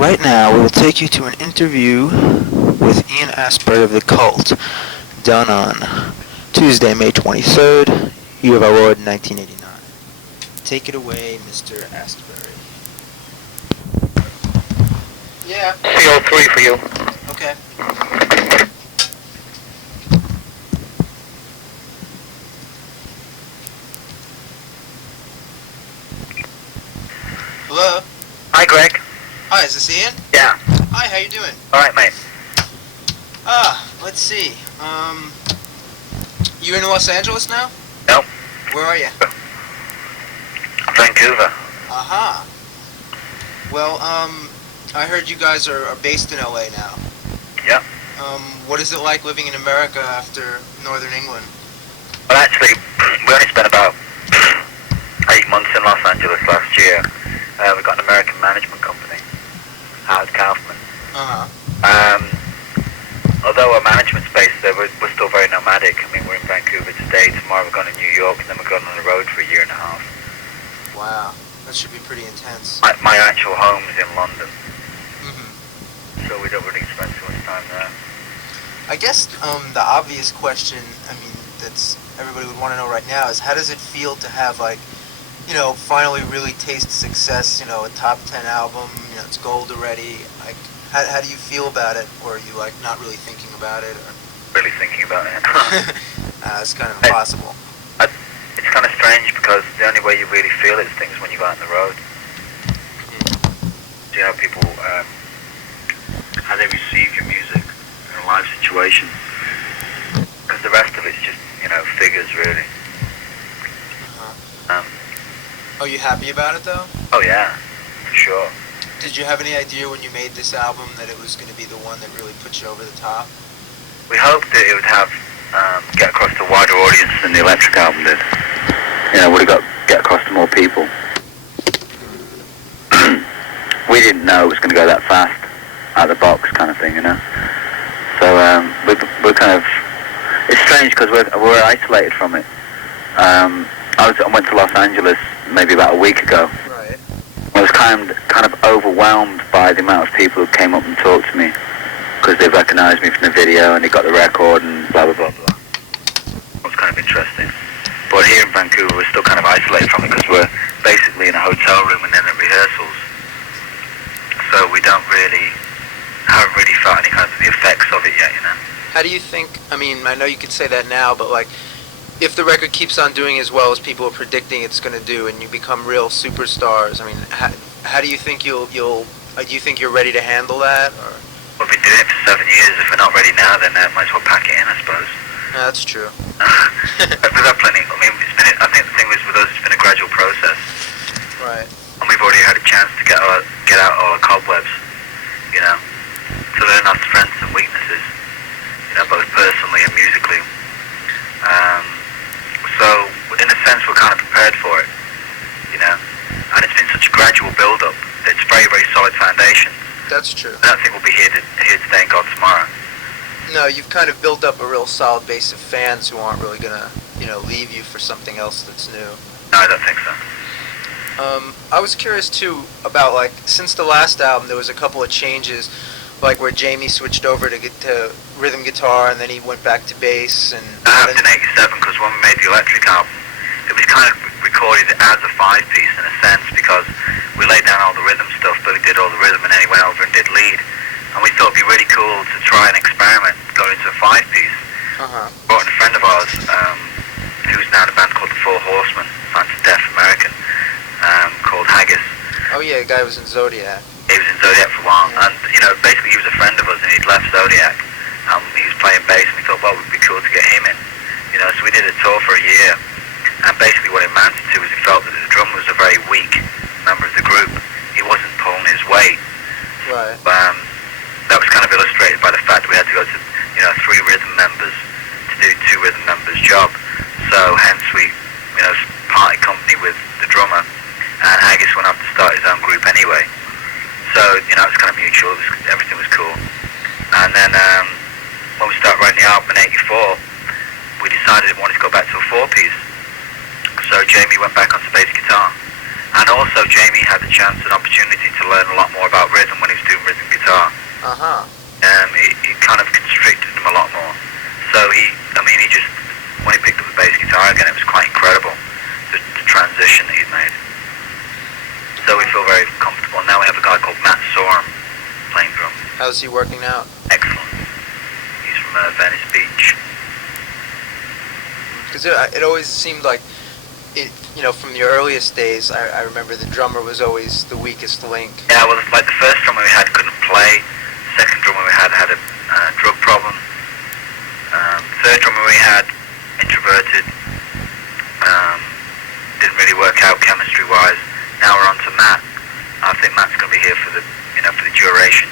Right now, we will take you to an interview with Ian Astbury of The Cult, done on Tuesday, May 23rd, year of our Lord, 1989. Take it away, Mr. Astbury. Yeah. CO3 for you. Okay. Hello? Hi, Greg. Hi, is this Ian? Yeah. Hi, how you doing? All right, mate. Let's see. You in Los Angeles now? No. Where are you? Vancouver. Aha. Well, I heard you guys are based in LA now. Yeah. What is it like living in America after Northern England? Well, actually, we only spent about 8 months in Los Angeles last year. We got an American management company, Howard Kaufman. Uh-huh. Although our management's based there, we're still very nomadic. I mean, we're in Vancouver today, tomorrow we're going to New York, and then we're going on the road for a year and a half. Wow. That should be pretty intense. My actual home is in London, Mm-hmm. so we don't really spend too much time there. I guess the obvious question, I mean, that's everybody would want to know right now is how does it feel to have, like, you know, finally really taste success, you know, a top 10 album, you know, it's gold already. Like, how do you feel about it? Or are you, like, not really thinking about it? Or? Really thinking about it. It's kind of impossible. It's kind of strange because the only way you really feel it is things when you go out on the road. Do you know people, how they receive your music in a live situation? Because the rest of it's just, you know, figures really. Uh-huh. Are you happy about it though? Oh yeah, for sure. Did you have any idea when you made this album that it was going to be the one that really put you over the top? We hoped that it would have get across to a wider audience than the Electric album did. You know, would have get across to more people. We didn't know it was going to go that fast, out of the box kind of thing, you know. So we're kind of, it's strange because we're isolated from it. I went to Los Angeles maybe about a week ago. Right. I was kind of overwhelmed by the amount of people who came up and talked to me because they recognised me from the video and they got the record and blah blah blah blah. It was kind of interesting. But here in Vancouver, we're still kind of isolated from it because we're basically in a hotel room and then at rehearsals. So we haven't really felt any kind of the effects of it yet, you know. How do you think, I mean, I know you could say that now, but like, if the record keeps on doing as well as people are predicting it's going to do and you become real superstars, I mean, how do you think do you think you're ready to handle that? Or? We've been doing it for 7 years. If we're not ready now, then might as well pack it in, I suppose. Yeah, that's true. We've had plenty. I mean, I think the thing was with us, it's been a gradual process. Right. And we've already had a chance to get out all our cobwebs, you know, to learn our strengths and weaknesses, you know, both personally and musically. So, in a sense, we're kind of prepared for it, you know. And it's been such a gradual build-up. It's very, very solid foundation. That's true. I don't think we'll be here today and gone tomorrow. No, you've kind of built up a real solid base of fans who aren't really going to, you know, leave you for something else that's new. No, I don't think so. I was curious too about, like, since the last album there was a couple of changes, like where Jamie switched over to rhythm guitar and then he went back to bass and... That happened in 87 because when we made the Electric album, it was kind of recorded as a 5-piece in a sense because we laid down all the rhythm stuff, Billy did all the rhythm and then he went over and did lead. And we thought it'd be really cool to try and experiment going into a 5-piece. Uh-huh. Brought in a friend of ours who's now in a band called the Four Horsemen, deaf American, called Haggis. Oh yeah, the guy was in Zodiac. He was in Zodiac for a while, and you know, basically he was a friend of us, and he'd left Zodiac. He was playing bass, and we thought, well, it would be cool to get him in. You know, so we did a tour for a year, and basically what it amounted to was he felt that the drummer was a very weak member of the group. He wasn't pulling his weight. Right. That was kind of illustrated by the fact that we had to go to, you know, 3 rhythm members to do 2 rhythm members' job. So hence we, you know, parted company with the drummer, and Haggis went off to start his own group anyway. So, you know, it was kind of mutual, everything was cool. And then when we started writing the album in 84, we decided we wanted to go back to a 4-piece. So Jamie went back onto bass guitar. And also Jamie had the chance and opportunity to learn a lot more about rhythm when he was doing Forum playing drums. How's he working out? Excellent. He's from Venice Beach. Because it always seemed like, from the earliest days, I remember the drummer was always the weakest link. Yeah, well, like the first drummer we had couldn't play. Second drummer we had a drug problem. Third drummer we had, introverted. Didn't really work out chemistry-wise. Now we're on to Matt. I think Matt's going to be here for the duration.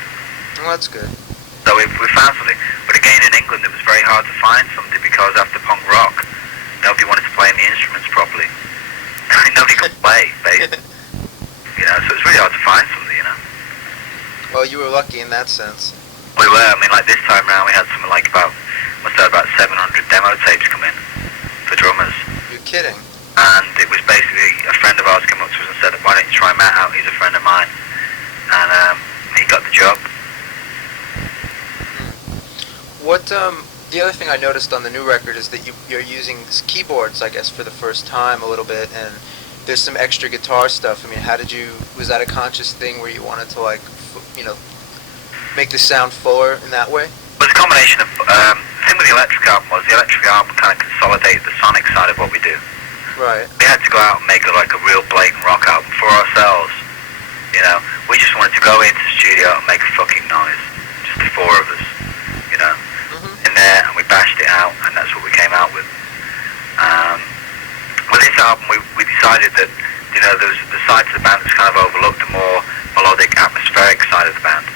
Well, that's good. So we found something. But again, in England, it was very hard to find somebody because after punk rock, nobody wanted to play the instruments properly. Nobody could play, bass. So it's really hard to find somebody, Well, you were lucky in that sense. We were. I mean, like this time round, we had something like must have about 700 demo tapes come in for drummers. You're kidding. And it was basically a friend of ours came up to us and said, why don't you try Matt out? He's a friend of mine. And he got the job. What, the other thing I noticed on the new record is that you're using keyboards, I guess, for the first time a little bit, and there's some extra guitar stuff. I mean, was that a conscious thing where you wanted to, make the sound fuller in that way? It was a combination of, the thing with the electric album was the electric album kind of consolidated the sonic side of what we do. Right. We had to go out and make a real blatant rock album for ourselves. We just wanted to go into the studio and make a fucking noise. Just the four of us, in there, and we bashed it out, and that's what we came out with. With this album, we decided that, there's the sides of the band that's kind of overlooked, the more melodic, atmospheric side of the band,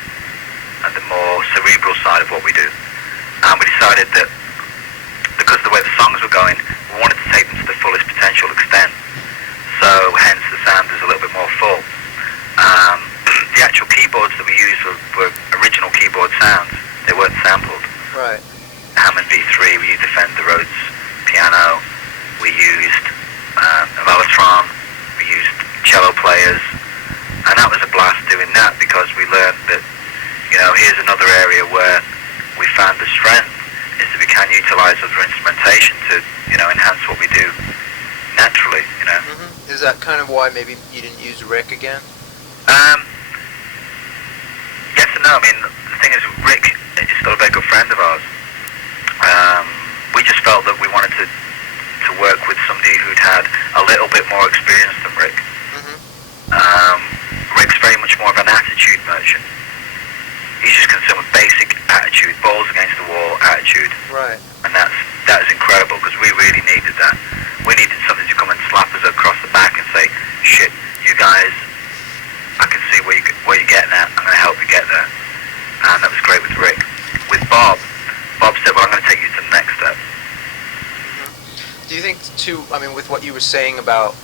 and the more cerebral side of what we do. And we decided that because of the way the songs were going, we wanted to take them to the fullest potential extent. So hence the sound is a little bit more full. The actual keyboards that we used were original keyboard sounds. They weren't sampled. Right. Hammond V3, we used a Fender Rhodes piano, we used a Mellotron, we used cello players, and that was a blast doing that because we learned that, here's another area where we found the strength is that we can utilize other instrumentation to, enhance what we do naturally, Is that kind of why maybe you didn't use Rick again? Yes and no. I mean, the thing is, Rick is still a very good friend of ours. We just felt that we wanted to work with somebody who'd had a little bit more experience than Rick. Rick's very much more of an attitude merchant. He's just concerned with basic attitude, balls against the wall attitude. Right. And that is incredible because we really needed that. We needed something to come and slap us across the back and say, shit, you guys, I can see where you're getting at. I'm going to help you get there. And that was great with Rick. With Bob said, well, I'm going to take you to the next step. Do you think, too, with what you were saying about,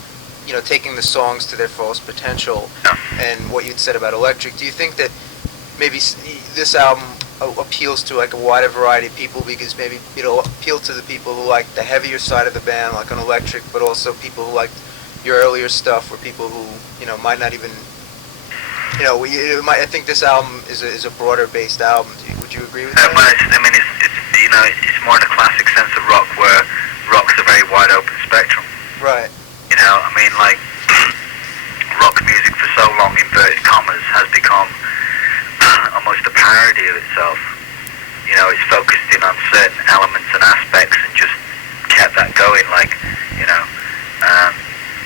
taking the songs to their fullest potential, and what you'd said about Electric, do you think that maybe this album appeals to a wider variety of people because maybe it'll appeal to the people who like the heavier side of the band, like on Electric, but also people who like your earlier stuff, or people who might not even I think this album is a broader based album. Would you agree with that? Well, it's more in a classic sense of rock, where rock's a very wide open spectrum. Right. Rock music for so long, inverted commas, has become almost a parody of itself. It's focused in on certain elements and aspects and just kept that going.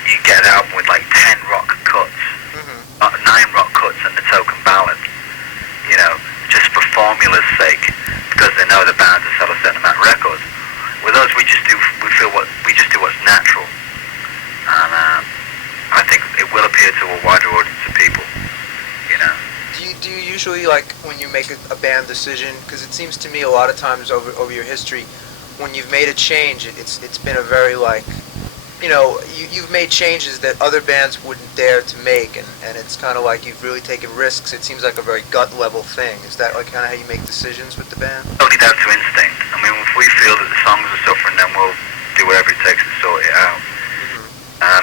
You get an album with 10 rock cuts, 9 rock cuts and the token ballad, just for formula's sake, because they know the band will sell a certain amount of records. With us, we just do what's natural, and I think it will appeal to a wider audience of people. Do you usually, when you make a band decision, because it seems to me a lot of times over your history, when you've made a change, it's been a very you've made changes that other bands wouldn't dare to make, and it's kind of like you've really taken risks. It seems like a very gut level thing. Is that kind of how you make decisions with the band? Totally down to instinct. If we feel that the songs are suffering, then we'll do whatever it takes to sort it out.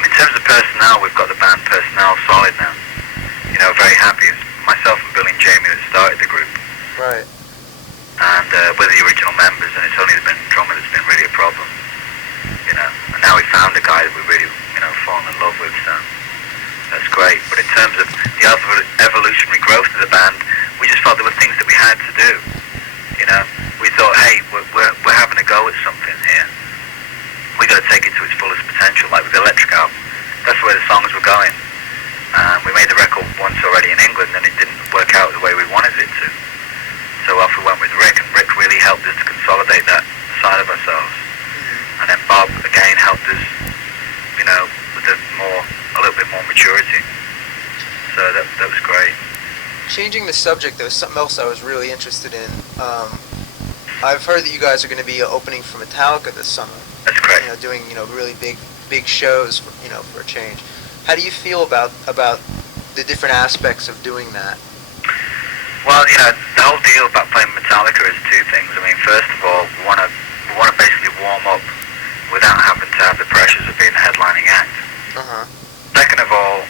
In terms of personnel, we've got the band personnel solid now. Very happy. It's myself and Billy and Jamie that started the group. Right. And we're the original members, and it's only the drummer that's been really a problem. And now we found a guy that we really, fallen in love with, so that's great. But in terms of the evolutionary growth of the band, the subject, there was something else I was really interested in. I've heard that you guys are going to be opening for Metallica this summer. That's correct. You know, doing really big shows for, for a change. How do you feel about the different aspects of doing that? Well, the whole deal about playing Metallica is two things. I mean, first of all, we want to basically warm up without having to have the pressures of being a headlining act. Second of all,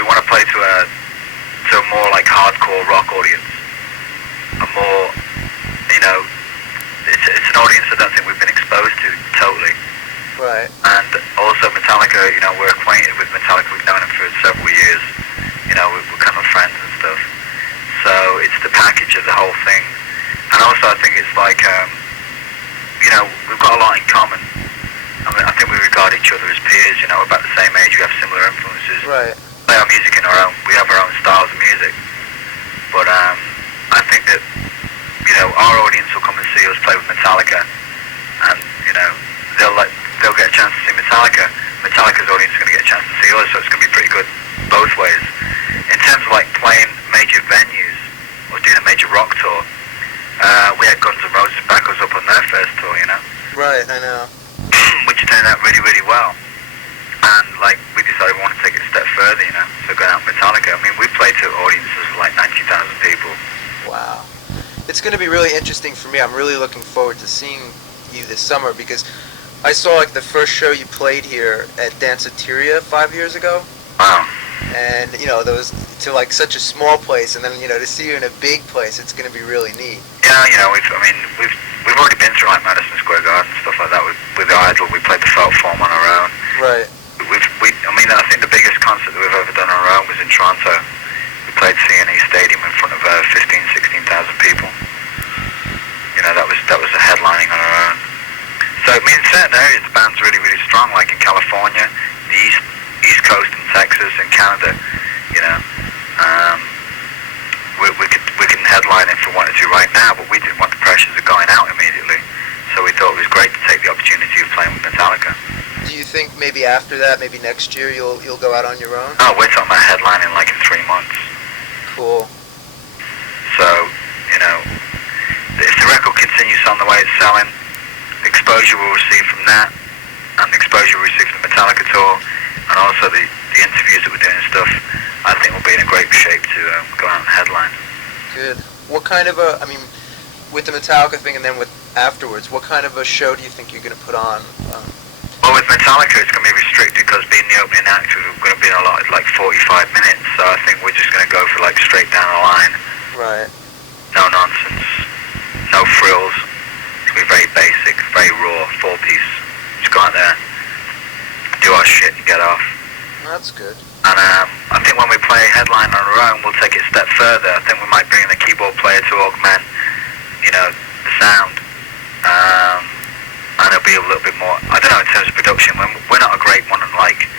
we want to play to a more like hardcore rock audience, a more, it's an audience I don't think we've been exposed to totally. Right. And also Metallica, we're acquainted with Metallica. We've known them for several years. We're kind of friends and stuff. So it's the package of the whole thing. And also I think it's like, we've got a lot in common. I mean, I think we regard each other as peers, about the same age, we have similar influences. Right. Play our music in we have our own styles of music. But I think that, our audience will come and see us play with Metallica, and, they'll get a chance to see Metallica. Metallica's audience is going to get a chance to see us, so it's going to be pretty good both ways. In terms of like playing major venues, or doing a major rock tour, we had Guns N' Roses back us up on their first tour, Right, I know. which turned out really, really well. And like we decided we want to take it a step further, so going out with Metallica. I mean, we played to audiences of like 90,000 people. Wow. It's going to be really interesting for me. I'm really looking forward to seeing you this summer, because I saw like the first show you played here at Danceteria 5 years ago. Wow. And, there was to like such a small place, and then, to see you in a big place, it's going to be really neat. Yeah, we've already been through like Madison Square Garden and stuff like that with Idol. We played the Felt Form on our own. Right. I think the biggest concert that we've ever done on our own was in Toronto. We played CNE Stadium in front of 16,000 people. That was a headlining on our own. So, in certain areas the band's really, really strong, like in California, the East Coast and Texas and Canada, we can headline if we wanted to right now, but we didn't want the pressures of going out immediately. So we thought it was great to take the opportunity of playing with Metallica. Do you think maybe after that, maybe next year, you'll go out on your own? Oh, we're talking about headlining like in 3 months. Cool. So, if the record continues on the way it's selling, the exposure we'll receive from that, and the exposure we'll receive from the Metallica tour, and also the interviews that we're doing and stuff, I think we'll be in a great shape to go out and headline. Good. What kind of with the Metallica thing and then with afterwards, what kind of a show do you think you're going to put on? Well, with Metallica, it's going to be restricted because being the opening act, we're going to be in a lot, like 45 minutes, so I think we're just going to go for like straight down the line. Right. No nonsense, no frills. It's going to be very basic, very raw, 4-piece. Just go out there, do our shit and get off. That's good. And I think when we play headline on our own, we'll take it a step further. I think we might bring in a keyboard player to augment, the sound. And it'll be a little bit more, I don't know, in terms of production. We're not a great one on like,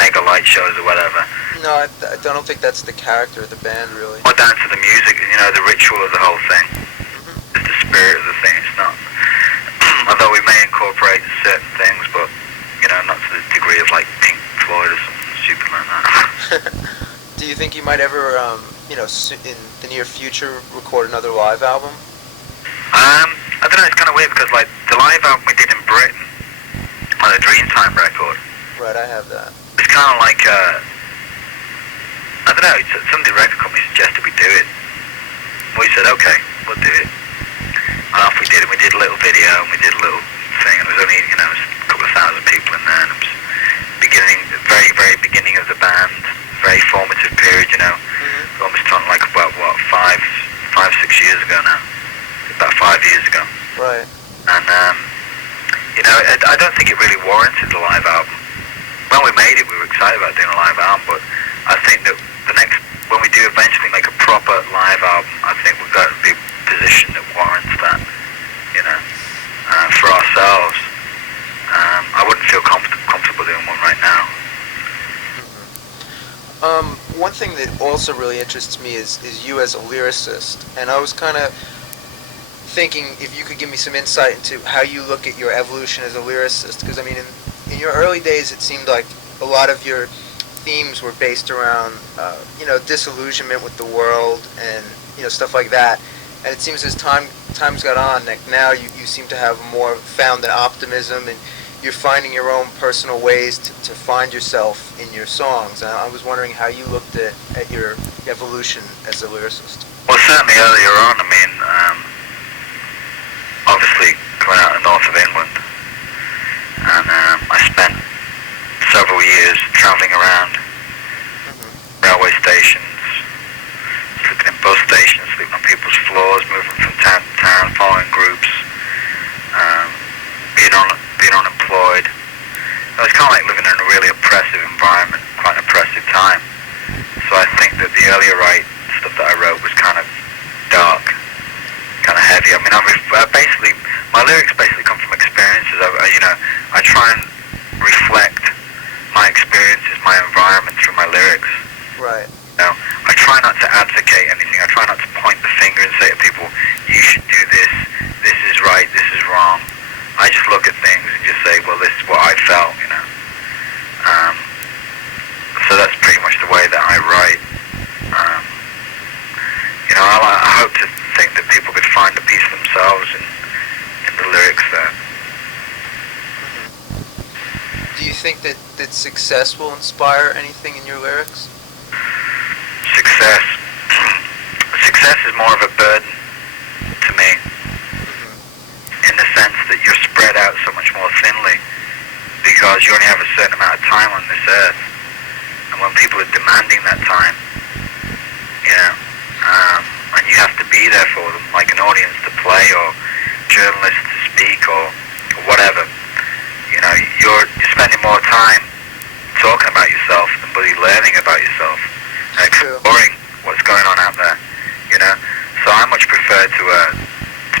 mega light shows or whatever. No, I don't think that's the character of the band, really. Or down to the music, the ritual of the whole thing. It's the spirit of the thing, it's not. Although we may incorporate certain things, but, not to the degree of like Pink Floyd or something stupid like that. Do you think you might ever, in the near future, record another live album? I don't know, it's kind of weird because like the live album we did in Britain on the Dreamtime record. Right, I have that. It's kind of like, I don't know, some of the record companies suggested we do it. We said, okay, we'll do it. And off we did it. We did a little video and we did a little thing, and it was only, it was a couple of thousand people in there, and it was the very, very beginning of the band, very formative period, almost talking like about, 5-6 years ago now. About 5 years ago. Right. And, I don't think it really warranted the live album. When we made it, we were excited about doing a live album, but I think that when we do eventually make a proper live album, I think we've got to be in a position that warrants that, for ourselves. I wouldn't feel comfortable doing one right now. One thing that also really interests me is you as a lyricist, and I was kind of thinking if you could give me some insight into how you look at your evolution as a lyricist, because in your early days it seemed like a lot of your themes were based around, disillusionment with the world and, stuff like that. And it seems as time's got on, like now you seem to have more found an optimism, and you're finding your own personal ways to find yourself in your songs. And I was wondering how you looked at your evolution as a lyricist. Well, certainly earlier on, I mean, obviously coming out of the north of England, and I spent several years travelling around railway stations, sleeping in bus stations, sleeping on people's floors, moving from town to town, following groups, being unemployed. It was kind of like living in a really oppressive environment, quite an oppressive time. So I think that the earlier stuff that I wrote was kind of dark, kind of heavy. I mean, my lyrics basically come from experiences. I try and reflect my experiences, my environment through my lyrics. Right. I try not to advocate anything. I try not to point the finger and say to people, you should do this, this is right, this is wrong. I just look at things and just say, well, this is what I felt, So that's pretty much the way that I write. I hope to think that people could find a piece of themselves in the lyrics there. Do you think that success will inspire anything in your lyrics? Success. Success is more of a burden to me, in the sense that you're spread out so much more thinly, because you only have a certain amount of time on this earth. And when people are demanding that time, and you have to be there for them, like an audience to play, or journalists to speak, or whatever, you're spending more time talking about yourself than really learning about yourself and exploring what's going on out there, So I much prefer to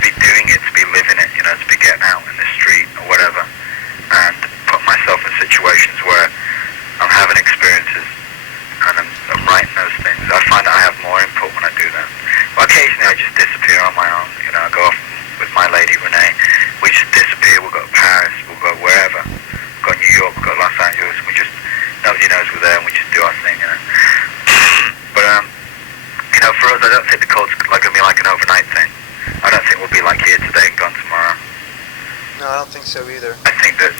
be doing it, to be living it, to be getting out in the street or whatever, and put myself in situations where I'm having experiences and I'm writing those things. I find that I have more input when I do that. Well, occasionally I just disappear on my own. I go off with my lady Renee. We just disappear. We'll go to Paris. We'll go wherever. We'll go to New York. We'll go to Los Angeles. Nobody knows we're there, and we just do our thing. But for us, I don't think the cult's going to be like an overnight thing. I don't think we'll be like here today and gone tomorrow. No, I don't think so either. I think that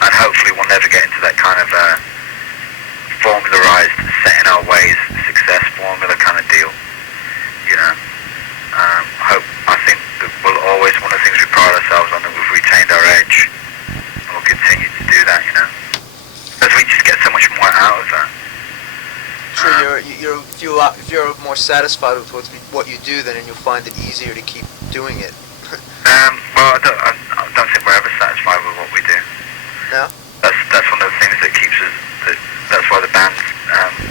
and hopefully we'll never get into that kind of formularized, set in our ways, success formula kind of deal. I think that we'll always, one of the things we pride ourselves on, that we've retained our edge, and we'll continue to do that, because we just get so much more out of that. Sure, if you're more satisfied with what you do, then you'll find it easier to keep doing it. Well, I don't think we're ever satisfied with what we do. No? That's one of the things that keeps us. That's why the band's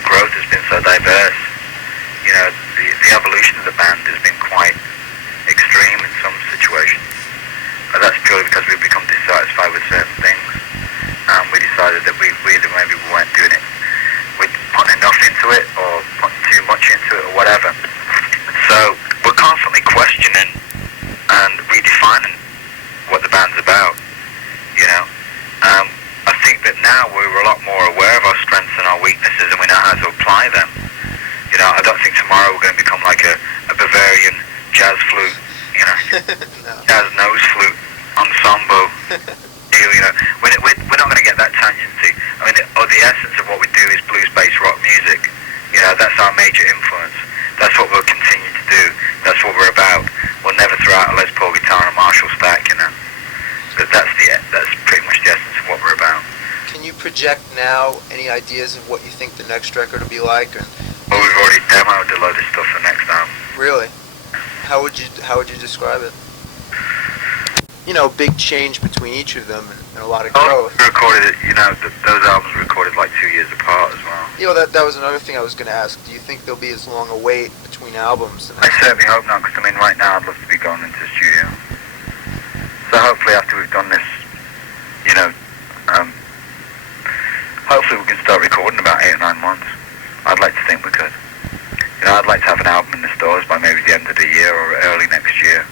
growth has been so diverse. The evolution of the band has been quite extreme in some situations. And that's purely because we've become dissatisfied with certain things. We decided that we either maybe we weren't doing it, we'd putting enough into it, or putting too much into it, or whatever. So we're constantly questioning and redefining what the band's about. I think that now we're a lot more aware of our strengths and our weaknesses, and we know how to apply them. I don't think tomorrow we're going to become like a Bavarian jazz flute, No. jazz nose flute ensemble deal. We're not going to get that tangency. I mean, the essence of what we do is blues-based rock music. That's our major influence. That's what we'll continue to do. That's what we're about. We'll never throw out a Les Paul guitar and a Marshall stack, But that's pretty much the essence of what we're about. Can you project now any ideas of what you think the next record will be like? Well, we've already demoed a load of stuff for next album. Really? How would you describe it? Big change between each of them and a lot of growth. We recorded it, those albums were recorded like 2 years apart as well. That was another thing I was going to ask. Do you think there'll be as long a wait between albums? I certainly hope not, because right now I'd love to be going into the studio. So hopefully after we've done this, hopefully we can start recording about 8 or 9 months. I'd like to think we could. I'd like to have an album in the stores by maybe the end of the year or early next year.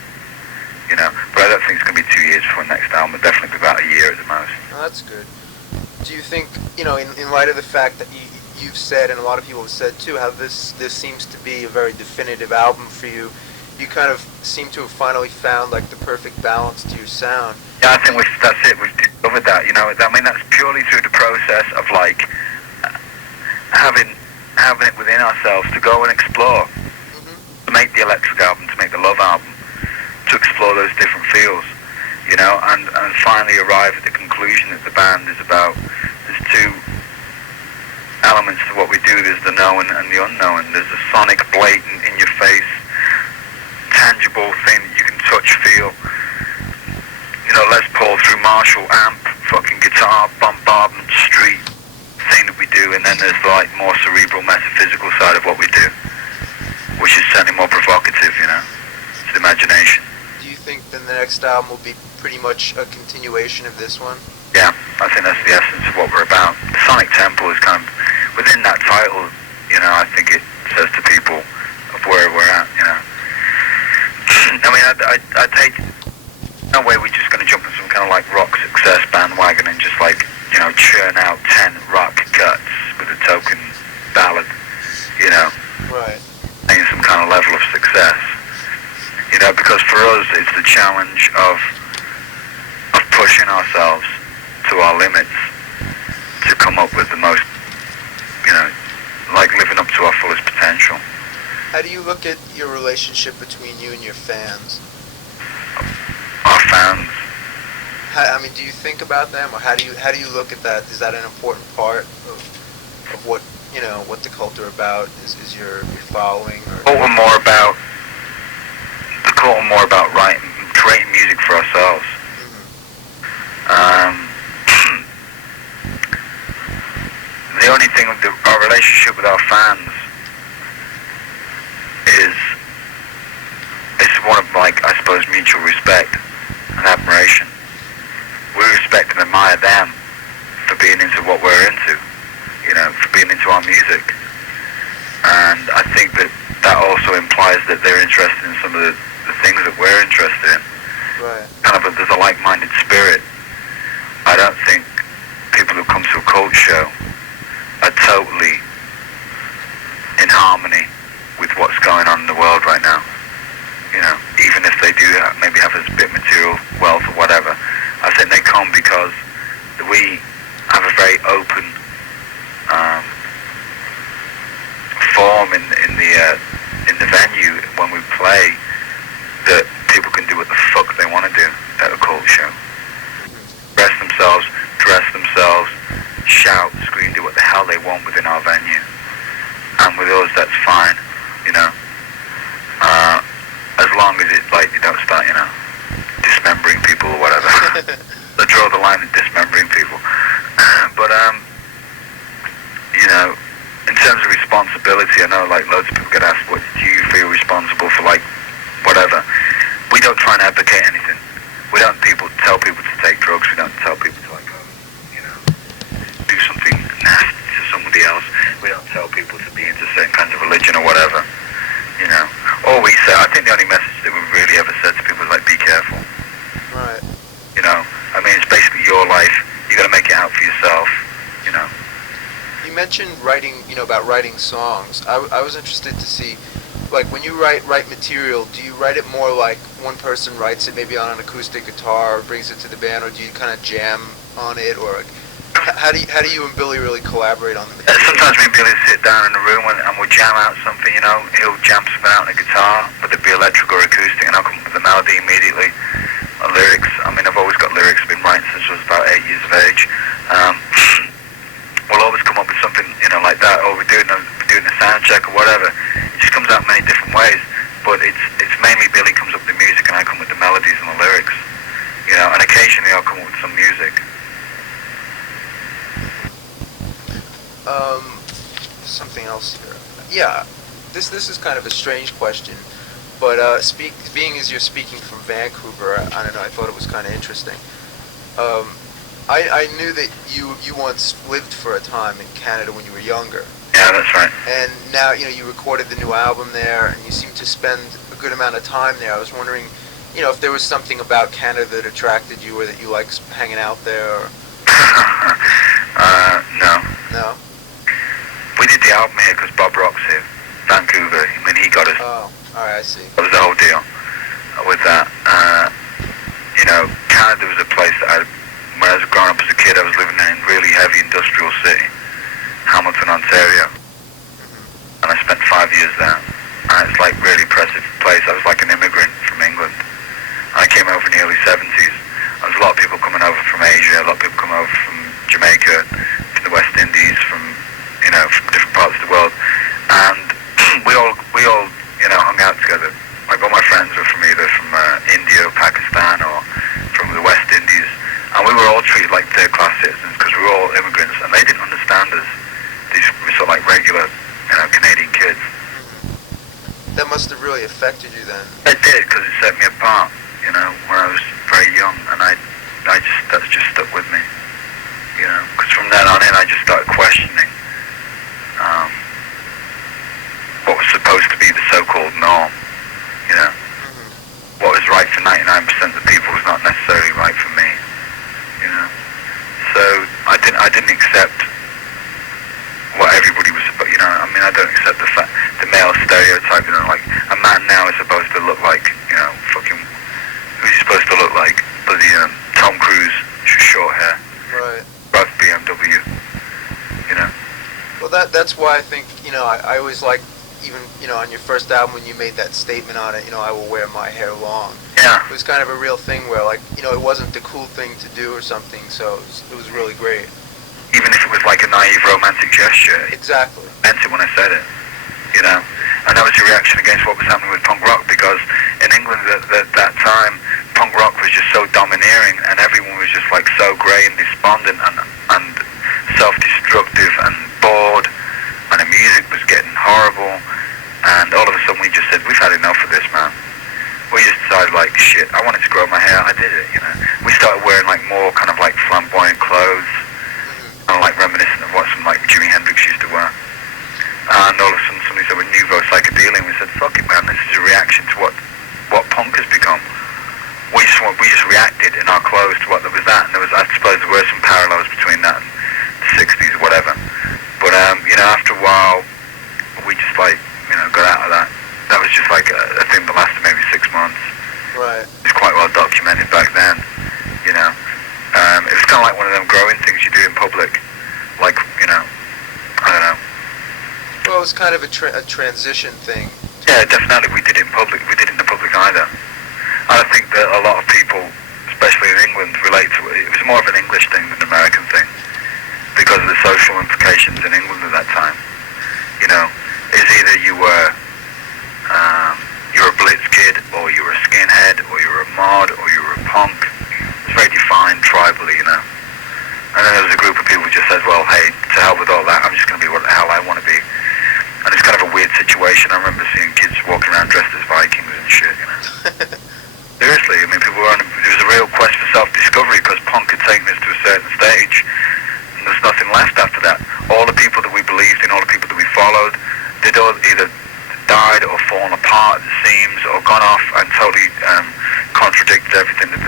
But I don't think it's going to be 2 years before the next album. It'll definitely be about a year at the most. Oh, that's good. Do you think, in light of the fact that you've said, and a lot of people have said too, how this seems to be a very definitive album for you, you kind of seem to have finally found like the perfect balance to your sound. Yeah, I think that's it. We've discovered that. I mean, that's purely through the process of like having it within ourselves to go and explore, to make the electric album, to make the love album, to explore those different feels, and finally arrive at the conclusion that the band is about. There's two elements to what we do. There's the known and the unknown. There's a sonic, blatant, in your face, tangible thing that you can touch, feel. Les Paul through Marshall amp, fucking guitar, bombardment, street thing that we do, and then there's like more cerebral, metaphysical side of what we do, which is certainly more provocative, to the imagination. Do you think then the next album will be pretty much a continuation of this one? Yeah, I think that's the essence of what we're about. The Sonic Temple is kind of, within that title, I think it says to people of where we're at, I mean, I'd hate, no way we're just going to jump in some kind of like rock success bandwagon and just like, churn out 10 rock cuts with a token ballad, Right. Ain't some kind of level of success. Because for us it's the challenge of pushing ourselves to our limits to come up with the most, like living up to our fullest potential. How do you look at your relationship between you and your fans? Our fans. Do you think about them, or how do you look at that? Is that an important part of what what the cult are about? Is your following? Or? The cult are more about writing, creating music for ourselves. The only thing with our relationship with our fans is one of, like, I suppose, mutual respect and admiration. We respect and admire them for being into what we're into, for being into our music. And I think that also implies that they're interested in some of the things that we're interested in. Right. There's a like-minded spirit. I don't think people who come to a cult show are totally in harmony with what's going on in the world right now. Even if they do maybe have a bit of material wealth or whatever, I think they come because we have a very open form in the venue when we play, that people can do what the fuck they want to do at a cult show. Dress themselves, shout, scream, do what the hell they want within our venue. And with us, that's fine, as long as it's like you don't start, dismembering people or whatever. They draw the line at dismembering people. But in terms of responsibility, I know like loads of people get asked, what do you feel responsible for, like whatever. We don't try and advocate anything. We don't tell people to take drugs. We don't tell people to like do something nasty to somebody else. We don't tell people to be into certain kinds of religion or whatever. All we say, I think the only message that we've really ever said to people is like, be careful. Right. I mean, it's basically your life. You got to make it out for yourself. You mentioned writing, about writing songs. I was interested to see, like, when you write material, do you write it more like one person writes it maybe on an acoustic guitar or brings it to the band, or do you kind of jam on it, or how do you and Billy really collaborate on the material? Sometimes me and Billy sit down in a room and we'll jam out something, he'll jam something out on the guitar, whether it be electric or acoustic, and I'll come up with the melody immediately. Lyrics, I mean, I've always got lyrics, I've been writing since I was about 8 years of age. We'll always come up with something, like that, or we're doing a sound check or whatever. It just comes out many different ways, but it's mainly Billy comes up with the music and I come with the melodies and the lyrics, and occasionally I'll come up with some music. Something else here. Yeah, this is kind of a strange question, but being as you're speaking from Vancouver, I don't know, I thought it was kind of interesting. I knew that you once lived for a time in Canada when you were younger. Yeah, that's right. And now, you recorded the new album there, and you seem to spend a good amount of time there. I was wondering, if there was something about Canada that attracted you, or that you liked hanging out there. Or... No. No? We did the album here because Bob Rock's here. Vancouver. I mean, he got us. Oh, alright, I see. That was the whole deal with that. You know, Canada was a place that when I was growing up as a kid, I was living in a really heavy industrial city, Hamilton, Ontario. And I spent 5 years there. And it's like really impressive place. I was like an immigrant from England. And I came over in the early 70s. There was a lot of people coming over from Asia, a lot of people coming over from Jamaica, to the West Indies, from different parts of the world. And we all, hung out together. Like all my friends were from either from India or Pakistan or from the West Indies. And we were all treated like third-class citizens because we were all immigrants. And they didn't understand us. These were sort of like regular, Canadian kids. That must have really affected you then. It did, because it set me apart, when I was very young, and that's just stuck with me, because from then on in I just started questioning what was supposed to be the so-called norm, what was right for 99% of the people was not necessarily right for me, so I didn't accept what everybody was, I don't accept the male stereotype, like a man now is supposed to look like, who's he supposed to look like? Bloody Tom Cruise, short hair, right? Drive BMW, Well, that's why I think, I always like, even, on your first album when you made that statement on it, I will wear my hair long. Yeah. It was kind of a real thing where, like, it wasn't the cool thing to do or something, so it was really great. Even if it was like a naive romantic gesture. Exactly. I meant it when I said it, And that was a reaction against what was happening with punk rock, because in England at that time, punk rock was just so domineering, and everyone was just like so grey and despondent and self-destructive and bored, and the music was getting horrible, and all of a sudden we just said, we've had enough of this, man. We just decided, like, shit, I wanted to grow my hair, I did it, We started wearing like more kind of like flamboyant clothes, kind of like reminiscent of what some like Jimi Hendrix used to wear. And all of a sudden somebody said we're nouveau psychedelia, and we said, fuck it, man, this is a reaction to what punk has become. We just reacted in our clothes to what there was that, and there was, I suppose there were some parallels between that and the 60s or whatever. But, after a while, we just like, got out of that. That was just like a thing that lasted maybe 6 months. Right. It's quite well documented back then, It was kind of like one of them growing things you do in public, like, I don't know. Well, it was kind of a transition thing. Yeah, definitely. We did it in public. We did it in the public either. I think that a lot of people, especially in England, relate to it. It was more of an English thing than an American thing because of the social implications in England at that time. It's either you were a Blitz kid, or you were a skinhead, or you were a mod, or you were a punk. It's very defined tribally, And then there was a group of people who just said, well, hey, to hell with all that, I'm just going to be what the hell I want to be. And it's kind of a weird situation. I remember seeing kids walking around dressed as Vikings and shit, Seriously, people were there was a real quest for self-discovery because punk had taken us to a certain stage, and there's nothing left after that. All the people that we believed in, all the people that we followed, they'd all either died or fallen apart at the seams or gone off and totally contradicted everything that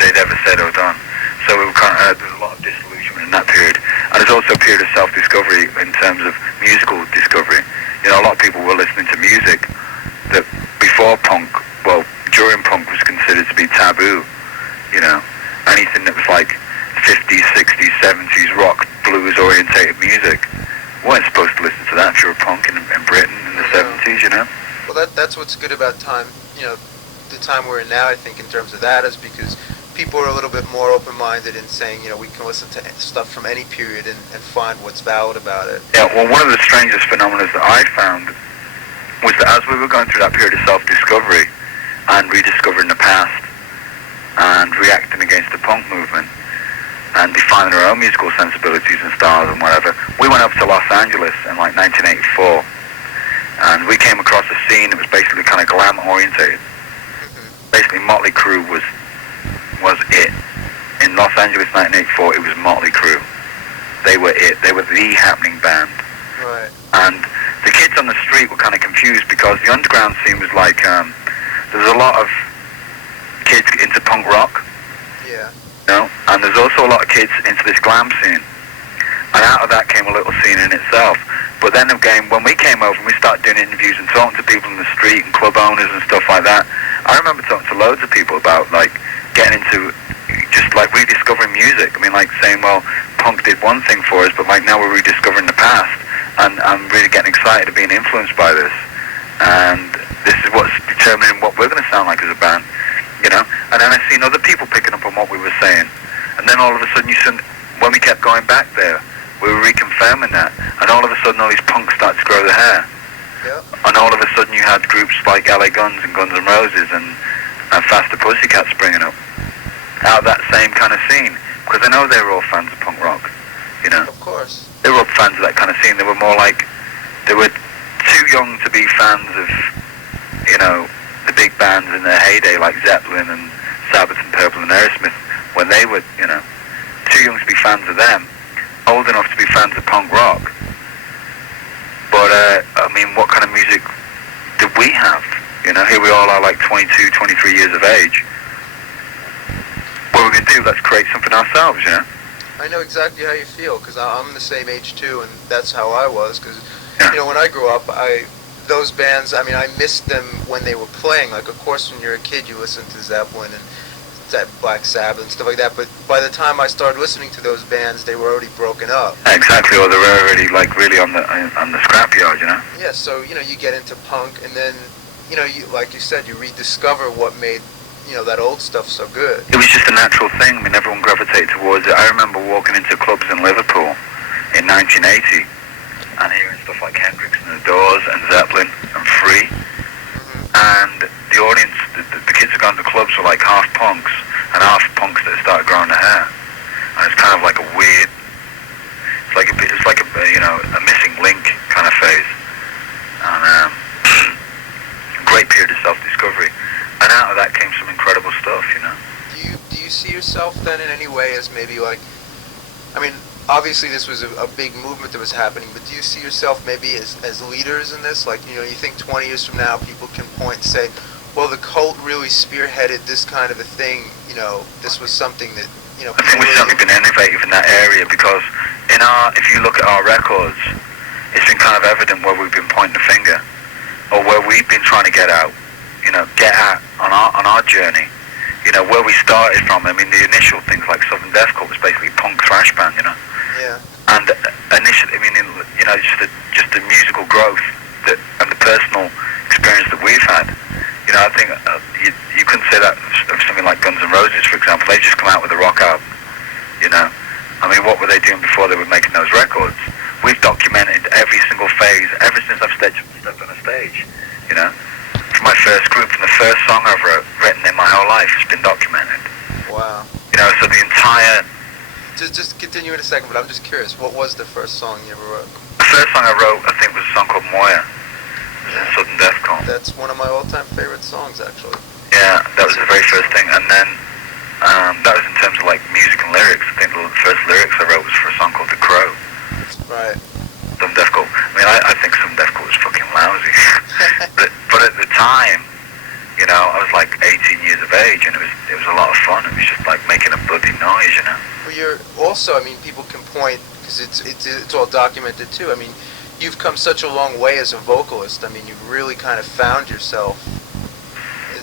they'd ever said or done. So we were there was a lot of disillusionment in that period. And there's also a period of self-discovery in terms of musical discovery. A lot of people were listening to music that before punk, during punk was considered to be taboo. Anything that was like 50s, 60s, 70s rock, blues orientated music. We weren't supposed to listen to that if you were punk in Britain in the 70s, Well, that's what's good about time, the time we're in now, I think, in terms of that, is because people are a little bit more open-minded in saying, we can listen to stuff from any period and find what's valid about it. Yeah, well, one of the strangest phenomena that I found was that as we were going through that period of self-discovery and rediscovering the past and reacting against the punk movement and defining our own musical sensibilities and styles and whatever, we went up to Los Angeles in like 1984, and we came across a scene that was basically kind of glam-orientated. Basically, Motley Crue was it. In Los Angeles 1984, it was Motley Crue. They were it. They were the happening band. Right. And the kids on the street were kind of confused because the underground scene was like, there's a lot of kids into punk rock. Yeah. And there's also a lot of kids into this glam scene. And out of that came a little scene in itself. But then again, when we came over and we started doing interviews and talking to people in the street and club owners and stuff like that, I remember talking to loads of people about like getting into just like rediscovering music. I mean, like saying, well, punk did one thing for us, but like now we're rediscovering the past, and I'm really getting excited of being influenced by this. And this is what's determining what we're going to sound like as a band, you know. And then I seen other people picking up on what we were saying, and then all of a sudden when we kept going back there, we were reconfirming that, and all of a sudden all these punks started to grow their hair. Yep. And all of a sudden you had groups like LA Guns and Guns N' Roses and Faster Pussycat springing up out of that same kind of scene, because I know they were all fans of punk rock, you know. Of course. They were all fans of that kind of scene. They were more like, they were too young to be fans of, you know, the big bands in their heyday like Zeppelin and Sabbath and Purple and Aerosmith, when they were, you know, too young to be fans of them, old enough to be fans of punk rock. But, I mean, what kind of music did we have? You know, here we all are like 22, 23 years of age. What we're going to do, let's create something ourselves, you know? I know exactly how you feel, because I'm the same age too, and that's how I was, because, yeah. You know, when I grew up, those bands, I mean, I missed them when they were playing. Like, of course, when you're a kid, you listen to Zeppelin and Black Sabbath and stuff like that, but by the time I started listening to those bands, they were already broken up. Exactly, or they were already, like, really on the scrapyard, you know? Yeah, so, you know, you get into punk, and then, you know, like you said, you rediscover what made, you know, that old stuff so good. It was just a natural thing. I mean, everyone gravitated towards it. I remember walking into clubs in Liverpool in 1980 and hearing stuff like Hendrix and The Doors and Zeppelin and Free. And the audience, the kids who gone to clubs were like half punks and half punks that started growing their hair. And it's kind of like a weird, it's like a you know, a missing link kind of phase. And a great period of self-discovery. And out of that came some incredible stuff, you know. Do you see yourself then in any way as maybe like, I mean, obviously this was a big movement that was happening, but do you see yourself maybe as leaders in this? Like, you know, you think 20 years from now people can point and say, well, the Cult really spearheaded this kind of a thing, you know, this was something that, you know... I think we've certainly been innovative in that area, because if you look at our records, it's been kind of evident where we've been pointing the finger, or where we've been trying to get at on our journey. You know, where we started from. I mean, the initial things like Southern Death Cult was basically a punk thrash band, you know. Yeah. And initially, I mean, you know, just the musical growth and the personal experience that we've had. You know, I think you couldn't say that of something like Guns N' Roses, for example. They just come out with a rock album. You know, I mean, what were they doing before they were making those records? We've documented every single phase ever since I've stepped on a stage. You know. From my first group, from the first song I've written in my whole life, has been documented. Wow. You know, so the entire... Just continue in a second, but I'm just curious, what was the first song you ever wrote? The first song I wrote, I think, was a song called Moya. Yeah. Southern Death Cult. That's one of my all-time favorite songs, actually. Yeah, that was the very first thing, and then that was in terms of, like, music and lyrics. I think the first lyrics I wrote was for a song called The Crow. Right. Some Death Cult. I mean, I think Some Death Cult was fucking lousy. but at the time, you know, I was like 18 years of age, and it was a lot of fun. It was just like making a bloody noise, you know. Well, you're also, I mean, people can point, because it's all documented too. I mean, you've come such a long way as a vocalist. I mean, you've really kind of found yourself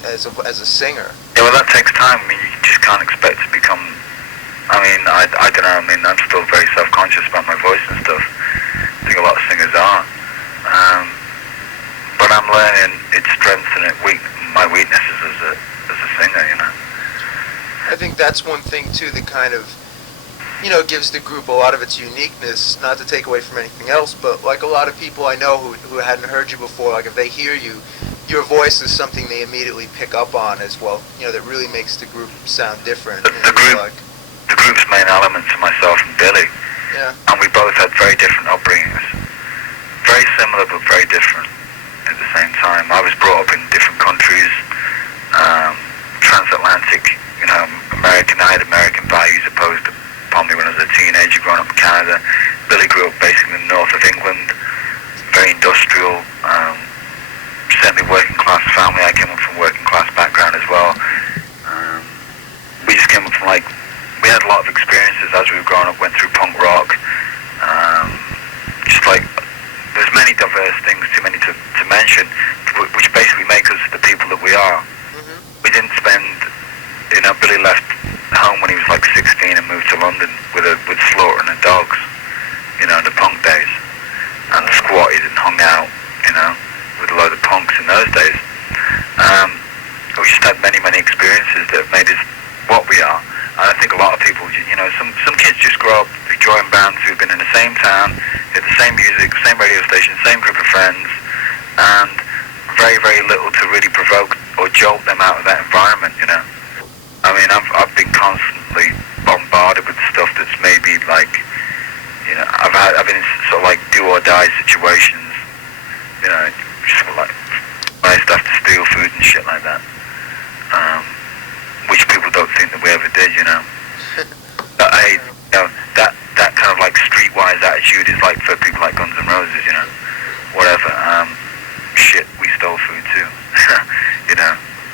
as a singer. Yeah, well, that takes time. I mean, you just can't expect to become. I mean, I don't know. I mean, I'm still very self-conscious about my voice and stuff. I think a lot of singers are. But I'm learning its strengths and my weaknesses as a singer, you know. I think that's one thing, too, that kind of, you know, gives the group a lot of its uniqueness, not to take away from anything else, but like a lot of people I know who hadn't heard you before, like if they hear you, your voice is something they immediately pick up on as well, you know, that really makes the group sound different. The group's main elements are myself and Billy. Yeah. And we both had very different upbringings. Very similar, but very different at the same time. I was brought up in different countries, transatlantic, you know, American. I had American values opposed upon me when I was a teenager growing up in Canada. Billy grew up basically in the north of England, very industrial, certainly working class family. I came up from a working class background as well. We just came up from we had a lot of experiences as we were growing up, went through punk rock, which basically make us the people that we are. We didn't spend, Billy left home when he was like 16 and moved to London with Slaughter and the Dogs, the punk days, and squatted and hung out, with a load of punks in those days. We just had many, many experiences that made us what we are. And I think a lot of people, some kids just grow up enjoying bands who've been in the same town, hit the same music, same radio station, same group of friends, and very, very little to really provoke or jolt them out of that environment, I mean, I've been constantly bombarded with stuff that's maybe like, I've been in sort of like do or die situations, just like I used to have to steal food and shit like that, which people don't think that we ever did, But that kind of like streetwise attitude is like for people like Guns N' Roses, whatever. Shit, we stole food too,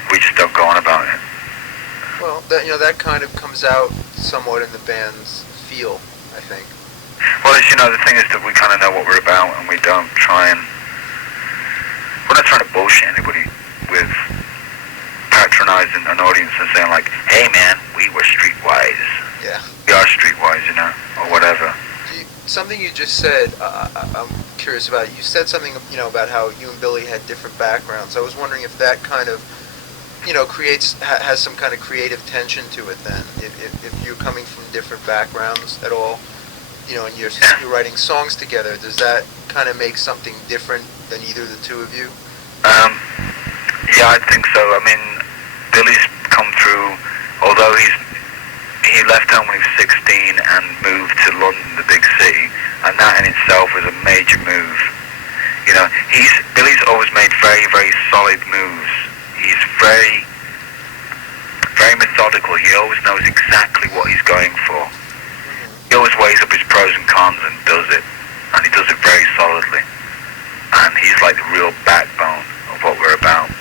we just don't go on about it. Well, that kind of comes out somewhat in the band's feel, I think. Well, the thing is that we kind of know what we're about, and we don't try and... We're not trying to bullshit anybody with patronizing an audience and saying like, hey man, we were streetwise. Yeah. We are streetwise, or whatever. Something you just said, I'm curious about. You said something, about how you and Billy had different backgrounds. I was wondering if that kind of, has some kind of creative tension to it then. If you're coming from different backgrounds at all, and you're writing songs together, does that kind of make something different than either of the two of you? Yeah, I think so. I mean, Billy's come through, although he left home when he was 16 and moved to London, the big city, and that in itself was a major move. Billy's always made very, very solid moves. He's very, very methodical. He always knows exactly what he's going for. He always weighs up his pros and cons and does it, and he does it very solidly. And he's like the real backbone of what we're about.